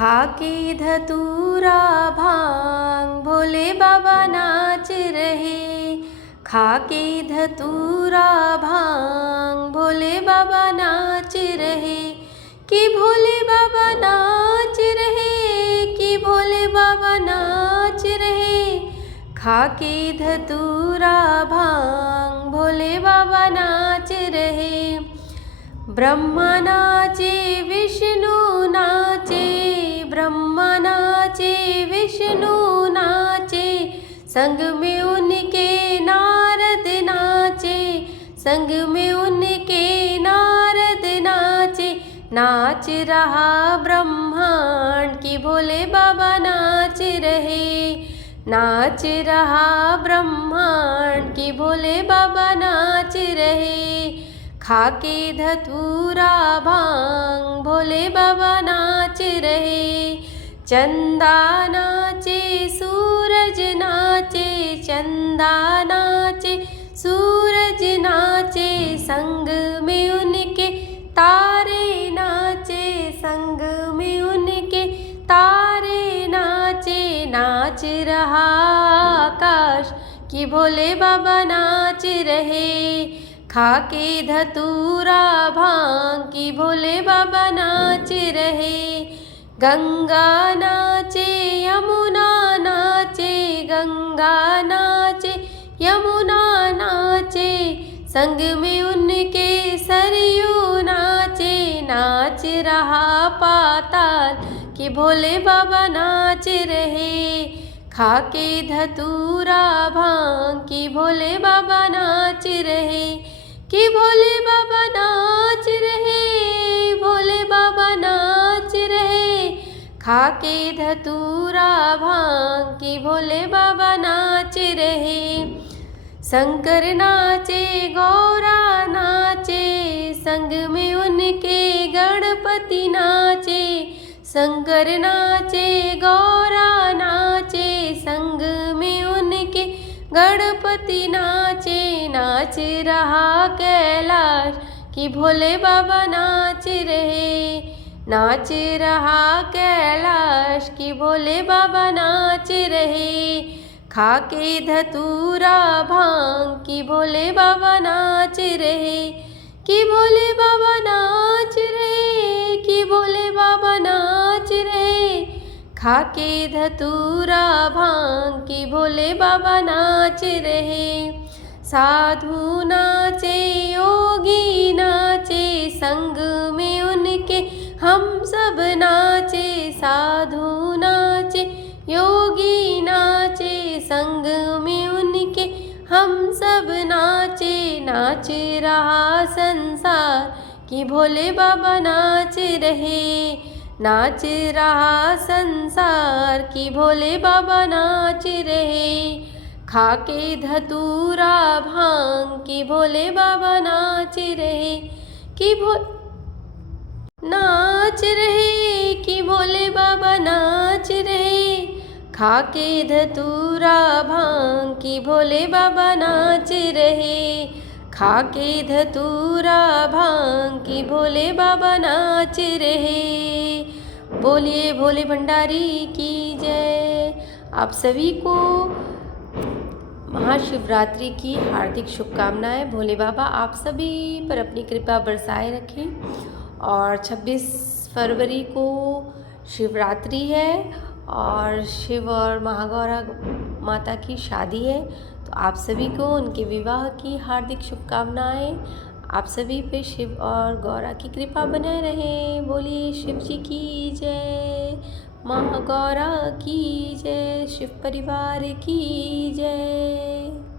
खाके धतूरा भांग भोले बाबा नाच रहे। खाके धतूरा भांग भोले बाबा नाच रहे। कि भोले बाबा नाच रहे, कि भोले बाबा नाच रहे। खाके धतूरा भांग भोले बाबा नाच रहे। ब्रह्मा नाचे विष्णु नाचे, ब्रह्मा नाचे विष्णु नाचे, संग में उनके नारद नाचे, संग में उनके नारद नाचे। नाच रहा ब्रह्मांड कि भोले बाबा नाच रहे। नाच रहा ब्रह्मांड कि भोले बाबा नाच रहे। खाके धतूरा भांग भोले बाबा नाच रहे। चंदा नाचे सूरज नाचे, चंदा नाचे सूरज नाचे, संग में उनके तारे नाचे, संग में उनके तारे नाचे। नाच रहा आकाश कि भोले बाबा नाच रहे। खाके धतूरा भांग कि भोले बाबा नाच रहे। गंगा नाचे यमुना नाचे, गंगा नाचे यमुना नाचे, संग में उनके सरयू नाचे। नाच रहा पाताल कि भोले बाबा नाच रहे। खाके धतूरा भांग कि भोले बाबा नाच रहे। कि भोले बाबा नाच रहे, भोले बाबा नाच रहे। खाके धतूरा भांग कि भोले बाबा नाच रहे। शंकर नाचे गौरा नाचे, संग में उनके गणपति नाचे। शंकर नाचे गौरा नाचे, संग में उनके गणपति नाचे। नाच रहा कैलाश कि भोले बाबा नाच रहे। नाच रहा कैलाश कि भोले बाबा नाच रहे। खाके धतूरा भांग कि भोले बाबा नाच रहे। कि भोले बाबा नाच रहे, कि भोले बाबा नाच रहे। खाके धतूरा भांग कि भोले बाबा नाच रहे। साधु नाचे योगी नाचे, संग में उनके हम सब नाचे। साधु नाचे योगी नाचे, संग में उनके हम सब नाचे। नाच रहा संसार कि भोले बाबा नाच रहे। नाच रहा संसार कि भोले बाबा नाच रहे। खाके धतूरा भांग कि भोले बाबा नाच रहे। कि नाच रहे, कि भोले बाबा नाच रहे। खाके धतूरा भांग कि भोले बाबा नाच रहे। खाके धतूरा भांग कि भोले बाबा नाच रहे। बोलिए भोले भंडारी की जय। आप सभी को महाशिवरात्रि की हार्दिक शुभकामनाएं। भोले बाबा आप सभी पर अपनी कृपा बरसाए रखें। और 26 फरवरी को शिवरात्रि है और शिव और महागौरा माता की शादी है, तो आप सभी को उनके विवाह की हार्दिक शुभकामनाएं। आप सभी पे शिव और गौरा की कृपा बनाए रहे। बोलिए शिव जी की जय, माँ गौरा की जय, शिव परिवार की जय।